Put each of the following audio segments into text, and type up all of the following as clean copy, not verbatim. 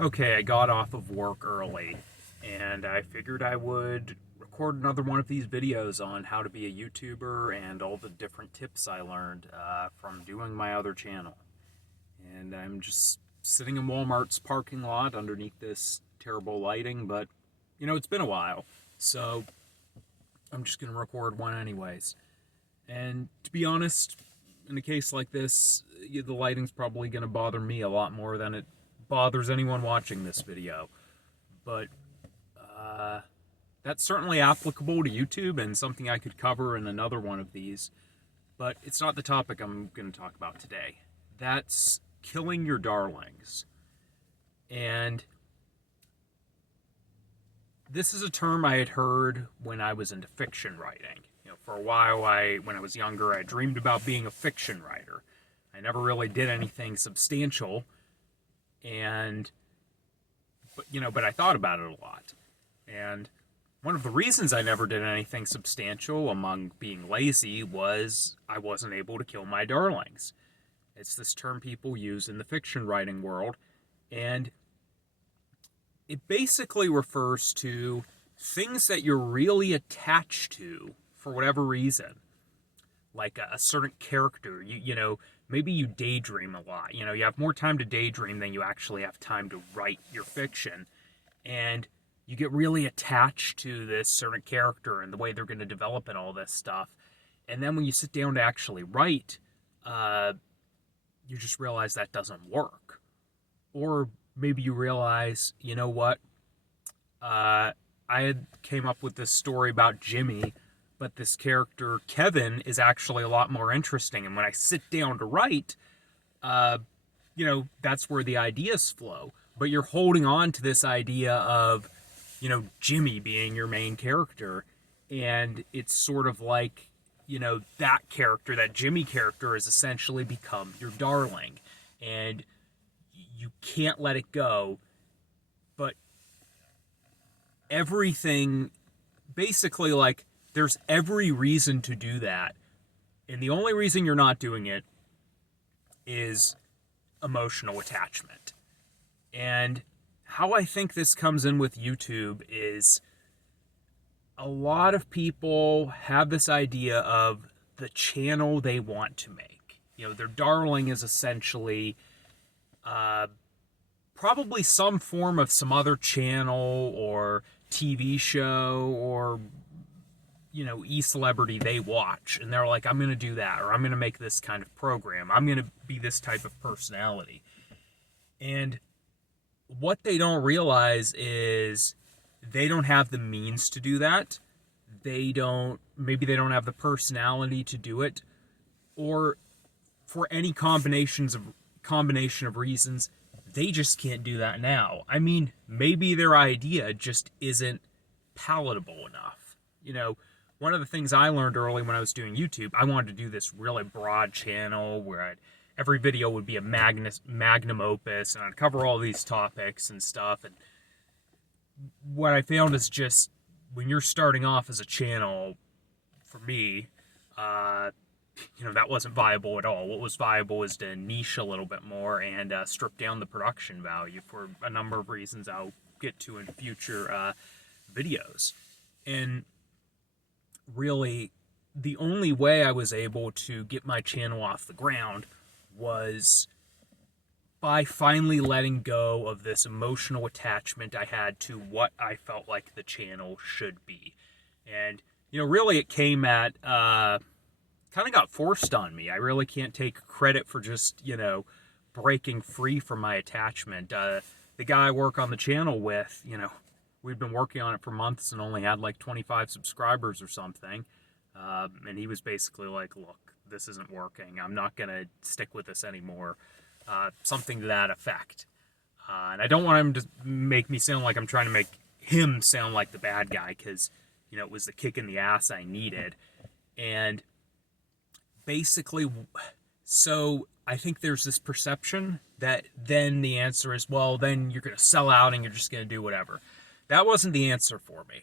Okay, I got off of work early and I figured I would record another one of these videos on how to be a YouTuber and all the different tips I learned from doing my other channel. And I'm just sitting in Walmart's parking lot underneath this terrible lighting, but it's been a while, so I'm just going to record one anyways. And to be honest, in a case like this, the lighting's probably going to bother me a lot more than it bothers anyone watching this video. But uh, that's certainly applicable to YouTube and something I could cover in another one of these. But it's not the topic I'm going to talk about today. That's killing your darlings. And this is a term I had heard when I was into fiction writing. For a while, when I was younger, I dreamed about being a fiction writer. I never really did anything substantial, and but I thought about it a lot. And one of the reasons I never did anything substantial, among being lazy, was I wasn't able to kill my darlings. It's this term people use in the fiction writing world, and it basically refers to things that you're really attached to for whatever reason. Like a certain character, maybe you daydream a lot. You have more time to daydream than you actually have time to write your fiction. And you get really attached to this certain character and the way they're going to develop and all this stuff. And then when you sit down to actually write, you just realize that doesn't work. Or maybe you realize, you know what? I had came up with this story about Jimmy, but this character Kevin is actually a lot more interesting. And when I sit down to write, uh, that's where the ideas flow. But you're holding on to this idea of, Jimmy being your main character, and it's sort of like, that character, that Jimmy character, has essentially become your darling, and you can't let it go. But everything, basically, like, there's every reason to do that. And the only reason you're not doing it is emotional attachment. And how I think this comes in with YouTube is a lot of people have this idea of the channel they want to make. Their darling is essentially uh, probably some form of some other channel or TV show or e-celebrity they watch, and they're like, I'm going to do that, or I'm going to make this kind of program, I'm going to be this type of personality. And what they don't realize is they don't have the means to do that. Maybe they don't have the personality to do it, or for any combination of reasons, they just can't do that now. I mean, maybe their idea just isn't palatable enough. One of the things I learned early when I was doing YouTube, I wanted to do this really broad channel where every video would be a magnum opus, and I'd cover all these topics and stuff. And what I found is just when you're starting off as a channel, for me, that wasn't viable at all. What was viable is to niche a little bit more and strip down the production value for a number of reasons I'll get to in future videos. And really, the only way I was able to get my channel off the ground was by finally letting go of this emotional attachment I had to what I felt like the channel should be. And, really it came at, kind of got forced on me. I really can't take credit for just, breaking free from my attachment. The guy I work on the channel with, we'd been working on it for months and only had like 25 subscribers or something. And he was basically like, look, this isn't working. I'm not going to stick with this anymore. Something to that effect. And I don't want him to make me sound like I'm trying to make him sound like the bad guy, because, it was the kick in the ass I needed. And basically, so I think there's this perception that then the answer is, well, then you're going to sell out and you're just going to do whatever. That wasn't the answer for me.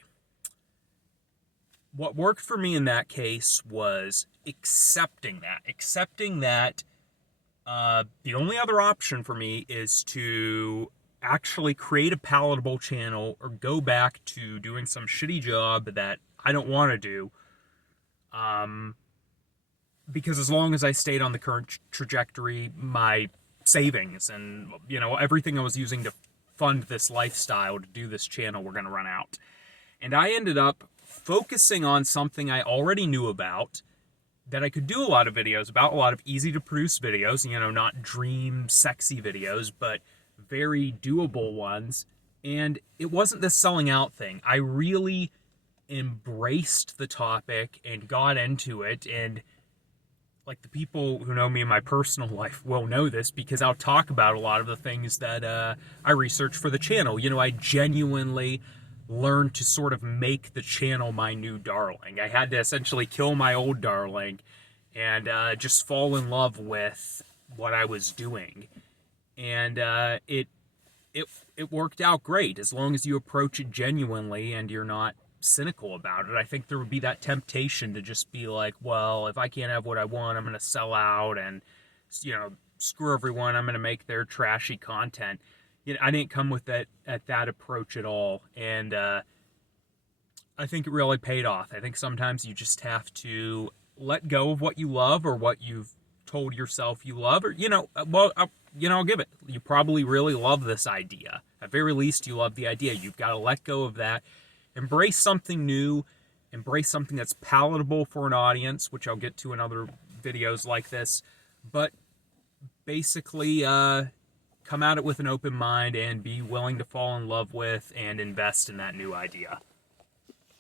What worked for me in that case was accepting that the only other option for me is to actually create a palatable channel or go back to doing some shitty job that I don't want to do. Um, because as long as I stayed on the current trajectory, my savings and everything I was using to fund this lifestyle to do this channel were going to run out. And I ended up focusing on something I already knew about, that I could do a lot of videos about, a lot of easy to produce videos, not dream sexy videos, but very doable ones. And it wasn't this selling out thing. I really embraced the topic and got into it. And like, the people who know me in my personal life will know this, because I'll talk about a lot of the things that I research for the channel. I genuinely learned to sort of make the channel my new darling. I had to essentially kill my old darling and just fall in love with what I was doing. And it worked out great, as long as you approach it genuinely and you're not cynical about it. I think there would be that temptation to just be like, well, if I can't have what I want, I'm going to sell out and, screw everyone. I'm going to make their trashy content. I didn't come with that approach at all. And I think it really paid off. I think sometimes you just have to let go of what you love, or what you've told yourself you love, or, I'll give it. You probably really love this idea. At very least, you love the idea. You've got to let go of that. Embrace something new. Embrace something that's palatable for an audience, which I'll get to in other videos like this. But basically, come at it with an open mind and be willing to fall in love with and invest in that new idea.